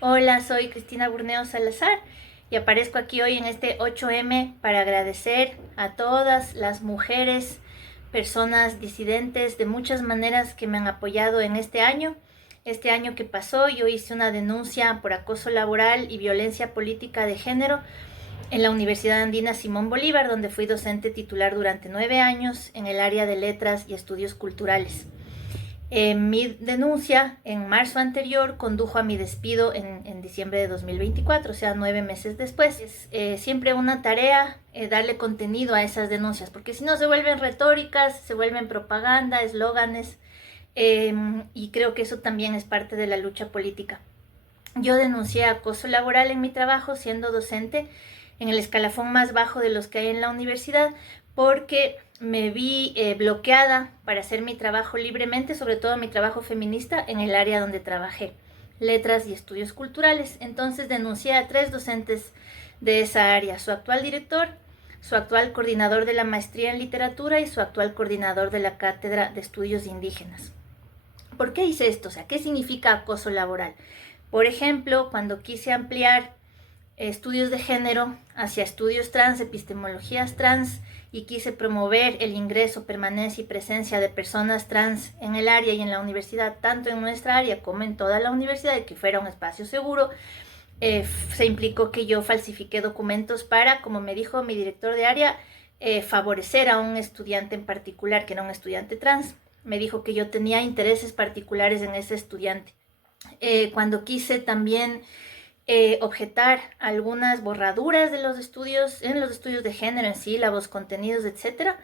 Hola, soy Cristina Burneo Salazar y aparezco aquí hoy en este 8M para agradecer a todas las mujeres, personas disidentes de muchas maneras que me han apoyado en este año. Este año que pasó yo hice una denuncia por acoso laboral y violencia política de género en la Universidad Andina Simón Bolívar, donde fui docente titular durante 9 años en el área de letras y estudios culturales. Mi denuncia en marzo anterior condujo a mi despido en diciembre de 2024, o sea, 9 meses después. Es siempre una tarea darle contenido a esas denuncias, porque si no se vuelven retóricas, se vuelven propaganda, eslóganes, y creo que eso también es parte de la lucha política. Yo denuncié acoso laboral en mi trabajo siendo docente en el escalafón más bajo de los que hay en la universidad, porque me vi bloqueada para hacer mi trabajo libremente, sobre todo mi trabajo feminista en el área donde trabajé, letras y estudios culturales. Entonces denuncié a 3 docentes de esa área: su actual director, su actual coordinador de la maestría en literatura y su actual coordinador de la cátedra de estudios indígenas. ¿Por qué hice esto? O sea, ¿qué significa acoso laboral? Por ejemplo, cuando quise ampliar estudios de género hacia estudios trans, epistemologías trans, y quise promover el ingreso, permanencia y presencia de personas trans en el área y en la universidad, tanto en nuestra área como en toda la universidad, y que fuera un espacio seguro, se implicó que yo falsifiqué documentos para, como me dijo mi director de área, favorecer a un estudiante en particular, que era un estudiante trans. Me dijo que yo tenía intereses particulares en ese estudiante. Cuando quise también objetar algunas borraduras de los estudios, en los estudios de género en sílabos, contenidos, etcétera,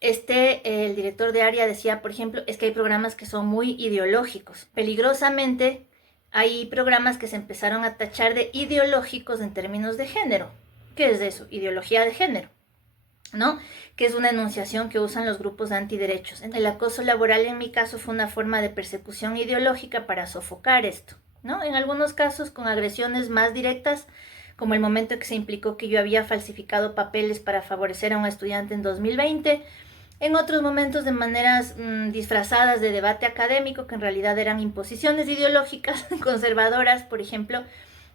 el director de área decía, por ejemplo, es que hay programas que son muy ideológicos. Peligrosamente, hay programas que se empezaron a tachar de ideológicos en términos de género. ¿Qué es eso? Ideología de género, ¿no? Que es una enunciación que usan los grupos antiderechos. El acoso laboral en mi caso fue una forma de persecución ideológica para sofocar esto, ¿no? En algunos casos con agresiones más directas, como el momento en que se implicó que yo había falsificado papeles para favorecer a un estudiante en 2020, en otros momentos de maneras disfrazadas de debate académico, que en realidad eran imposiciones ideológicas conservadoras, por ejemplo,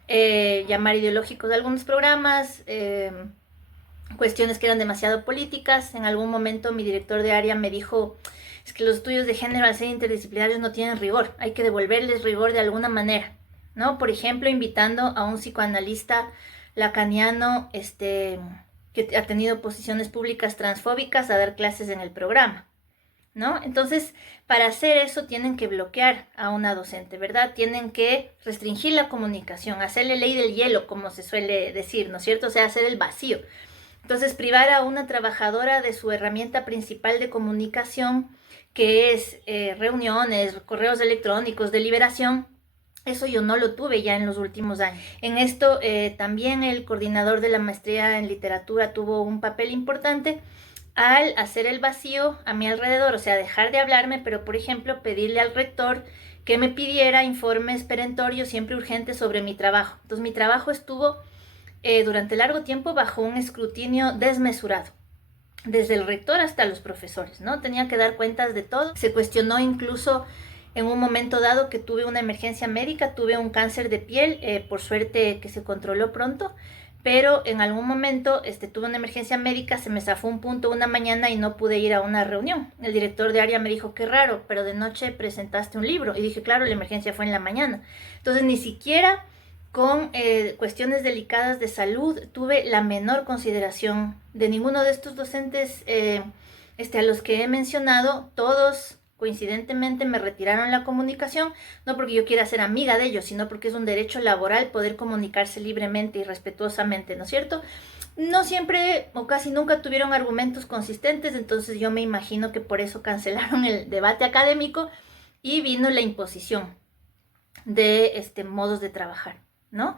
llamar ideológicos de algunos programas, cuestiones que eran demasiado políticas. En algún momento mi director de área me dijo, es que los estudios de género al ser interdisciplinarios no tienen rigor, hay que devolverles rigor de alguna manera, ¿no? Por ejemplo, invitando a un psicoanalista lacaniano que ha tenido posiciones públicas transfóbicas a dar clases en el programa, ¿no? Entonces, para hacer eso tienen que bloquear a una docente, ¿verdad? Tienen que restringir la comunicación, hacerle ley del hielo, como se suele decir, ¿no es cierto? O sea, hacer el vacío. Entonces, privar a una trabajadora de su herramienta principal de comunicación, que es reuniones, correos electrónicos, deliberación, eso yo no lo tuve ya en los últimos años. En esto también el coordinador de la maestría en literatura tuvo un papel importante al hacer el vacío a mi alrededor, o sea, dejar de hablarme, pero por ejemplo pedirle al rector que me pidiera informes perentorios siempre urgentes sobre mi trabajo. Entonces mi trabajo estuvo durante largo tiempo bajo un escrutinio desmesurado, desde el rector hasta los profesores, ¿no? Tenía que dar cuentas de todo. Se cuestionó incluso en un momento dado que tuve una emergencia médica, tuve un cáncer de piel, por suerte que se controló pronto, pero en algún momento tuve una emergencia médica, se me zafó un punto una mañana y no pude ir a una reunión. El director de área me dijo, qué raro, pero de noche presentaste un libro. Y dije, claro, la emergencia fue en la mañana. Entonces ni siquiera con cuestiones delicadas de salud tuve la menor consideración de ninguno de estos docentes a los que he mencionado. Todos coincidentemente me retiraron la comunicación, no porque yo quiera ser amiga de ellos, sino porque es un derecho laboral poder comunicarse libremente y respetuosamente, ¿no es cierto? No siempre o casi nunca tuvieron argumentos consistentes, entonces yo me imagino que por eso cancelaron el debate académico y vino la imposición de modos de trabajar, ¿no?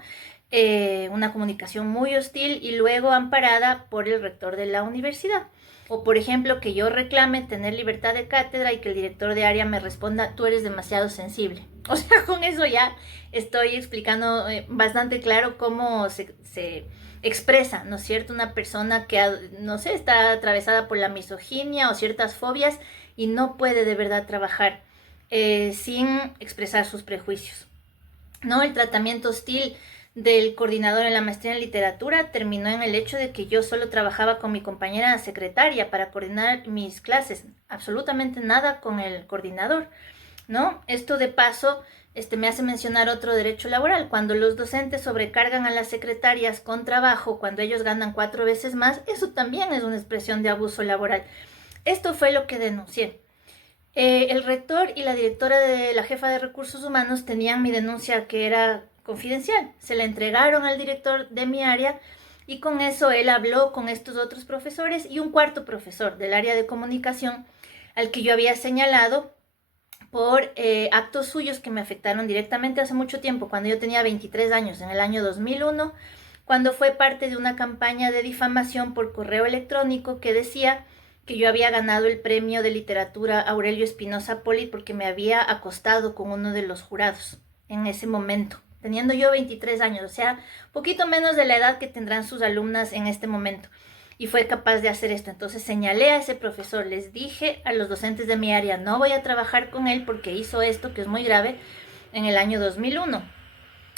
Una comunicación muy hostil y luego amparada por el rector de la universidad. O por ejemplo, que yo reclame tener libertad de cátedra y que el director de área me responda, tú eres demasiado sensible. O sea, con eso ya estoy explicando bastante claro cómo se expresa, ¿no es cierto? Una persona que, no sé, está atravesada por la misoginia o ciertas fobias y no puede de verdad trabajar sin expresar sus prejuicios. ¿no? El tratamiento hostil del coordinador en la maestría en literatura terminó en el hecho de que yo solo trabajaba con mi compañera secretaria para coordinar mis clases, absolutamente nada con el coordinador, ¿no? Esto de paso me hace mencionar otro derecho laboral. Cuando los docentes sobrecargan a las secretarias con trabajo, cuando ellos ganan 4 veces más, eso también es una expresión de abuso laboral. Esto fue lo que denuncié. El rector y la directora de la jefa de recursos humanos tenían mi denuncia, que era confidencial. Se la entregaron al director de mi área y con eso él habló con estos otros profesores y un cuarto profesor del área de comunicación al que yo había señalado por actos suyos que me afectaron directamente hace mucho tiempo, cuando yo tenía 23 años, en el año 2001, cuando fue parte de una campaña de difamación por correo electrónico que decía que yo había ganado el premio de literatura Aurelio Espinosa Polit porque me había acostado con uno de los jurados en ese momento, teniendo yo 23 años, o sea, poquito menos de la edad que tendrán sus alumnas en este momento. Y fue capaz de hacer esto. Entonces señalé a ese profesor, les dije a los docentes de mi área, no voy a trabajar con él porque hizo esto, que es muy grave, en el año 2001,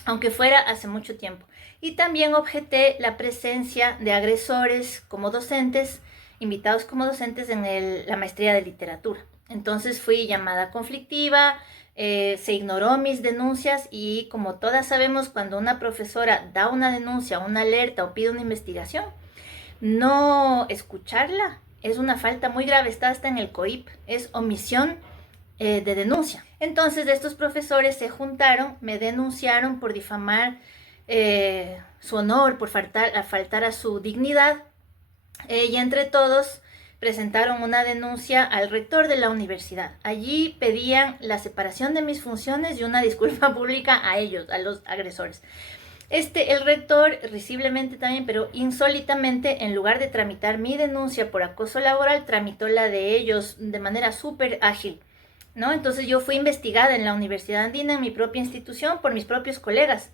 aunque fuera hace mucho tiempo. Y también objeté la presencia de agresores como docentes, invitados como docentes en la maestría de literatura. Entonces fui llamada conflictiva, se ignoró mis denuncias y como todas sabemos, cuando una profesora da una denuncia, una alerta o pide una investigación, no escucharla es una falta muy grave, está hasta en el COIP, es omisión de denuncia. Entonces estos profesores se juntaron, me denunciaron por difamar su honor, por faltar a su dignidad, y entre todos presentaron una denuncia al rector de la universidad. Allí pedían la separación de mis funciones y una disculpa pública a ellos, a los agresores. El rector, risiblemente también, pero insólitamente, en lugar de tramitar mi denuncia por acoso laboral, tramitó la de ellos de manera súper ágil, ¿no? Entonces yo fui investigada en la Universidad Andina, en mi propia institución, por mis propios colegas.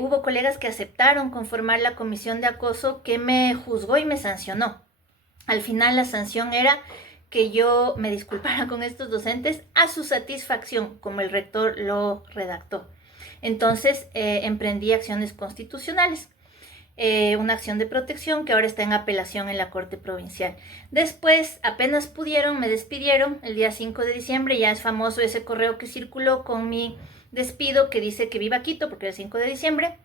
Hubo colegas que aceptaron conformar la comisión de acoso que me juzgó y me sancionó. Al final la sanción era que yo me disculpara con estos docentes a su satisfacción, como el rector lo redactó. Entonces emprendí acciones constitucionales, una acción de protección que ahora está en apelación en la Corte Provincial. Después, apenas pudieron, me despidieron el día 5 de diciembre, ya es famoso ese correo que circuló con mi despido que dice que viva Quito, porque era el 5 de diciembre,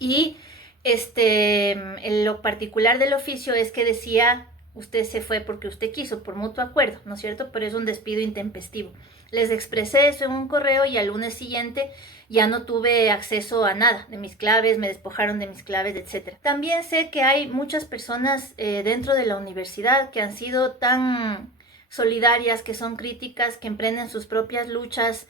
y lo particular del oficio es que decía: usted se fue porque usted quiso, por mutuo acuerdo, ¿no es cierto? Pero es un despido intempestivo. Les expresé eso en un correo y al lunes siguiente ya no tuve acceso a nada de mis claves, me despojaron de mis claves, etc. También sé que hay muchas personas dentro de la universidad que han sido tan solidarias, que son críticas, que emprenden sus propias luchas,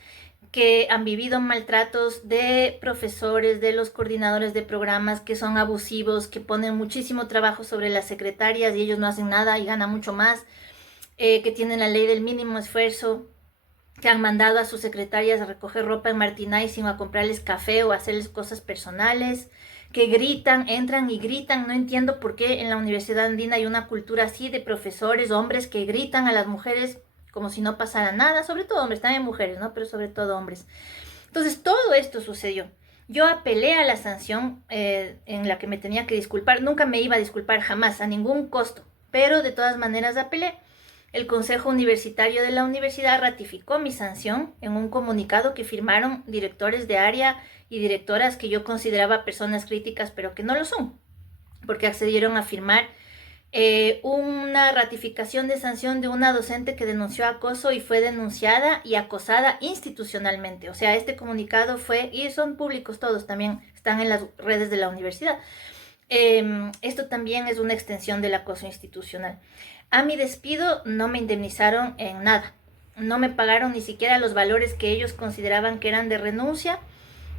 que han vivido maltratos de profesores, de los coordinadores de programas, que son abusivos, que ponen muchísimo trabajo sobre las secretarias y ellos no hacen nada y ganan mucho más, que tienen la ley del mínimo esfuerzo, que han mandado a sus secretarias a recoger ropa en Martinay sin a comprarles café o hacerles cosas personales, que gritan, entran y gritan. No entiendo por qué en la Universidad Andina hay una cultura así de profesores, hombres que gritan a las mujeres como si no pasara nada, sobre todo hombres, también mujeres, ¿no? Pero sobre todo hombres. Entonces todo esto sucedió. Yo apelé a la sanción en la que me tenía que disculpar. Nunca me iba a disculpar jamás, a ningún costo, pero de todas maneras apelé. El Consejo Universitario de la universidad ratificó mi sanción en un comunicado que firmaron directores de área y directoras que yo consideraba personas críticas, pero que no lo son, porque accedieron a firmar una ratificación de sanción de una docente que denunció acoso y fue denunciada y acosada institucionalmente. O sea, este comunicado fue, y son públicos todos, también están en las redes de la universidad. Esto también es una extensión del acoso institucional. A mi despido no me indemnizaron en nada, no me pagaron ni siquiera los valores que ellos consideraban que eran de renuncia,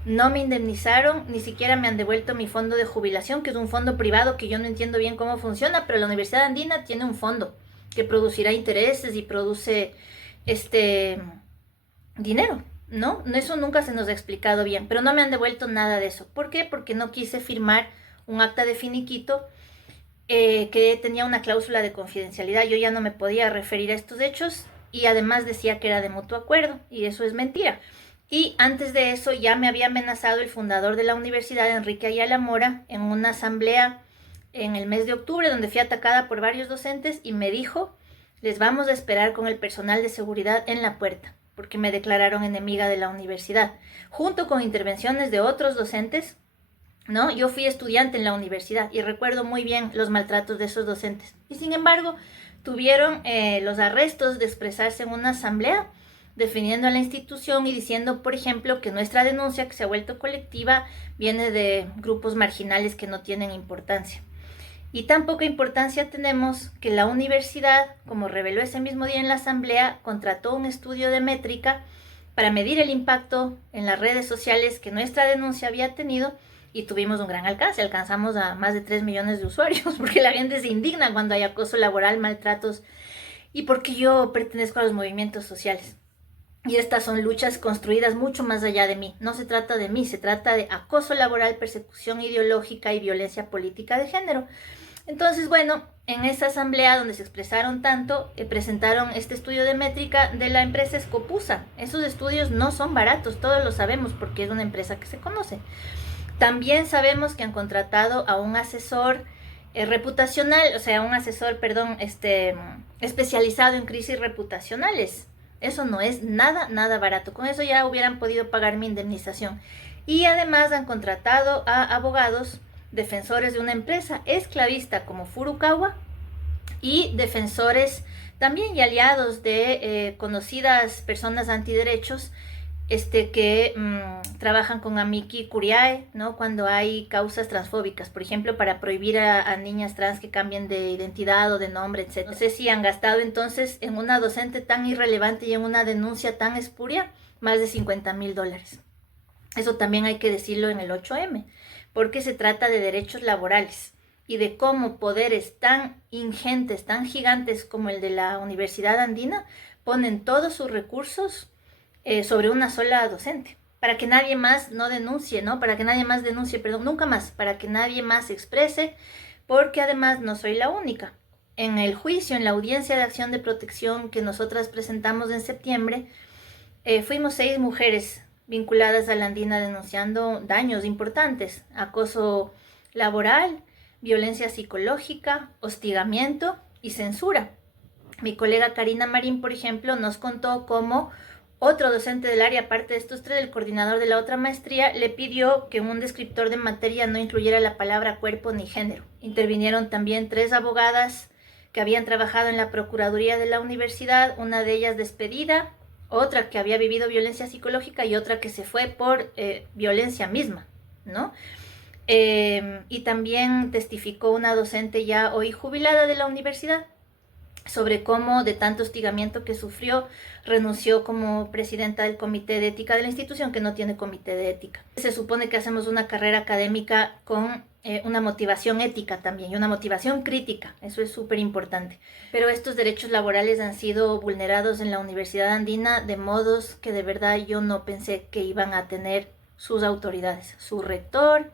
no me indemnizaron, ni siquiera me han devuelto mi fondo de jubilación, que es un fondo privado que yo no entiendo bien cómo funciona, pero la Universidad Andina tiene un fondo que producirá intereses y produce dinero, ¿no? Eso nunca se nos ha explicado bien, pero no me han devuelto nada de eso. ¿Por qué? Porque no quise firmar un acta de finiquito que tenía una cláusula de confidencialidad. Yo ya no me podía referir a estos hechos y además decía que era de mutuo acuerdo y eso es mentira. Y antes de eso ya me había amenazado el fundador de la universidad, Enrique Ayala Mora, en una asamblea en el mes de octubre, donde fui atacada por varios docentes, y me dijo: les vamos a esperar con el personal de seguridad en la puerta, porque me declararon enemiga de la universidad, junto con intervenciones de otros docentes, ¿no? Yo fui estudiante en la universidad y recuerdo muy bien los maltratos de esos docentes. Y sin embargo, tuvieron los arrestos de expresarse en una asamblea defendiendo a la institución y diciendo, por ejemplo, que nuestra denuncia, que se ha vuelto colectiva, viene de grupos marginales que no tienen importancia. Y tan poca importancia tenemos que la universidad, como reveló ese mismo día en la asamblea, contrató un estudio de métrica para medir el impacto en las redes sociales que nuestra denuncia había tenido, y tuvimos un gran alcance. Alcanzamos a más de 3 millones de usuarios, porque la gente se indigna cuando hay acoso laboral, maltratos, y porque yo pertenezco a los movimientos sociales. Y estas son luchas construidas mucho más allá de mí. No se trata de mí, se trata de acoso laboral, persecución ideológica y violencia política de género. Entonces, bueno, en esa asamblea donde se expresaron tanto, presentaron este estudio de métrica de la empresa Escopusa. Esos estudios no son baratos, todos lo sabemos porque es una empresa que se conoce. También sabemos que han contratado a un asesor reputacional, o sea, un asesor, perdón, especializado en crisis reputacionales. Eso no es nada barato. Con eso ya hubieran podido pagar mi indemnización. Y además han contratado a abogados defensores de una empresa esclavista como Furukawa, y defensores también y aliados de conocidas personas antiderechos que trabajan con Amiki Curiae, ¿no? Cuando hay causas transfóbicas, por ejemplo, para prohibir a niñas trans que cambien de identidad o de nombre, etc. No sé si han gastado entonces en una docente tan irrelevante y en una denuncia tan espuria más de $50,000. Eso también hay que decirlo en el 8M, porque se trata de derechos laborales y de cómo poderes tan ingentes, tan gigantes como el de la Universidad Andina ponen todos sus recursos sobre una sola docente, para que nadie más no denuncie, ¿no? Para que nadie más denuncie, perdón, nunca más, para que nadie más se exprese, porque además no soy la única. En el juicio, en la audiencia de acción de protección que nosotras presentamos en septiembre, fuimos 6 mujeres vinculadas a la Andina denunciando daños importantes: acoso laboral, violencia psicológica, hostigamiento y censura. Mi colega Karina Marín, por ejemplo, nos contó cómo otro docente del área, aparte de estos 3, el coordinador de la otra maestría, le pidió que en un descriptor de materia no incluyera la palabra cuerpo ni género. Intervinieron también 3 abogadas que habían trabajado en la Procuraduría de la universidad, una de ellas despedida, otra que había vivido violencia psicológica y otra que se fue por violencia misma, ¿no? Y también testificó una docente ya hoy jubilada de la universidad sobre cómo, de tanto hostigamiento que sufrió, renunció como presidenta del comité de ética de la institución, que no tiene comité de ética. Se supone que hacemos una carrera académica con una motivación ética también y una motivación crítica. Eso es súper importante. Pero estos derechos laborales han sido vulnerados en la Universidad Andina de modos que de verdad yo no pensé que iban a tener sus autoridades. Su rector,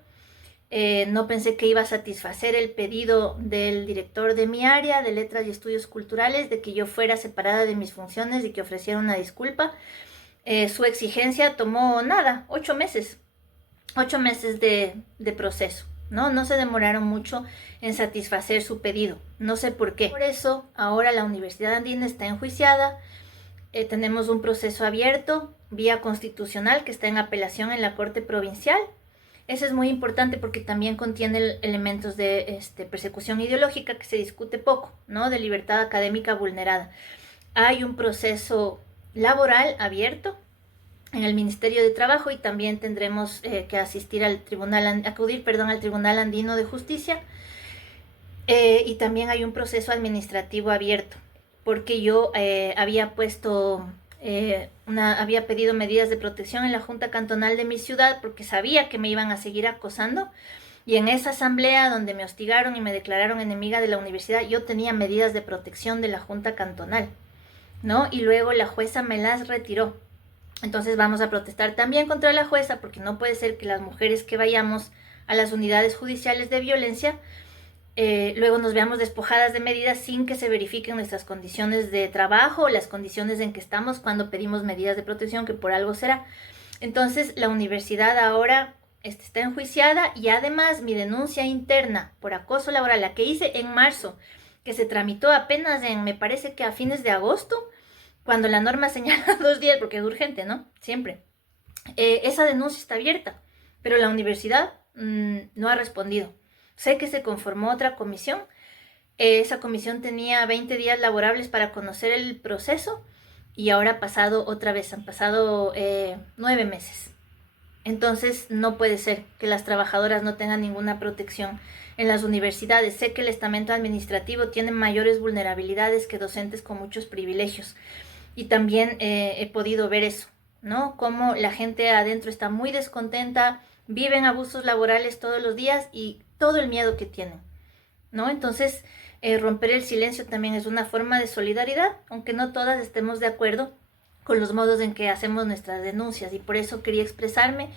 no pensé que iba a satisfacer el pedido del director de mi área de Letras y Estudios Culturales de que yo fuera separada de mis funciones y que ofreciera una disculpa. Su exigencia tomó 8 meses. 8 meses de proceso, ¿no? No se demoraron mucho en satisfacer su pedido. No sé por qué. Por eso ahora la Universidad Andina está enjuiciada. Tenemos un proceso abierto vía constitucional que está en apelación en la Corte Provincial. Eso es muy importante porque también contiene elementos de persecución ideológica que se discute poco, ¿no? De libertad académica vulnerada. Hay un proceso laboral abierto en el Ministerio de Trabajo y también tendremos que asistir al acudir al Tribunal Andino de Justicia. Y también hay un proceso administrativo abierto porque yo había puesto... había pedido medidas de protección en la Junta Cantonal de mi ciudad porque sabía que me iban a seguir acosando, y en esa asamblea donde me hostigaron y me declararon enemiga de la universidad, yo tenía medidas de protección de la Junta Cantonal, ¿no? Y luego la jueza me las retiró. Entonces vamos a protestar también contra la jueza, porque no puede ser que las mujeres que vayamos a las unidades judiciales de violencia luego nos veamos despojadas de medidas sin que se verifiquen nuestras condiciones de trabajo o las condiciones en que estamos cuando pedimos medidas de protección, que por algo será. Entonces la universidad ahora está enjuiciada y además mi denuncia interna por acoso laboral, la que hice en marzo, que se tramitó apenas me parece que a fines de agosto, cuando la norma señala 2 días, porque es urgente, ¿no? Siempre. Esa denuncia está abierta, pero la universidad no ha respondido. Sé que se conformó otra comisión. Esa comisión tenía 20 días laborables para conocer el proceso y ahora ha pasado otra vez, han pasado 9 meses. Entonces no puede ser que las trabajadoras no tengan ninguna protección en las universidades. Sé que el estamento administrativo tiene mayores vulnerabilidades que docentes con muchos privilegios. Y también he podido ver eso, ¿no? Cómo la gente adentro está muy descontenta, viven abusos laborales todos los días y todo el miedo que tienen, ¿no? Entonces, romper el silencio también es una forma de solidaridad, aunque no todas estemos de acuerdo con los modos en que hacemos nuestras denuncias. Y por eso quería expresarme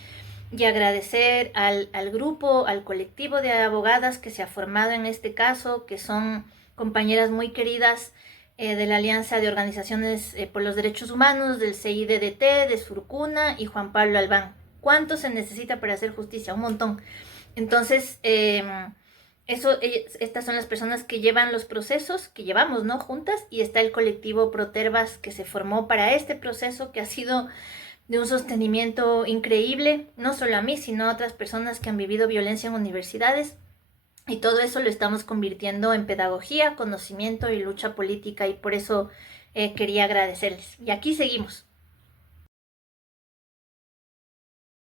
y agradecer al grupo, al colectivo de abogadas que se ha formado en este caso, que son compañeras muy queridas de la Alianza de Organizaciones por los Derechos Humanos, del CIDDT, de Surcuna y Juan Pablo Albán. ¿Cuánto se necesita para hacer justicia? Un montón. Entonces, estas son las personas que llevan los procesos, que llevamos, ¿no? Juntas, y está el colectivo Protervas que se formó para este proceso, que ha sido de un sostenimiento increíble, no solo a mí, sino a otras personas que han vivido violencia en universidades. Y todo eso lo estamos convirtiendo en pedagogía, conocimiento y lucha política, y por eso quería agradecerles. Y aquí seguimos.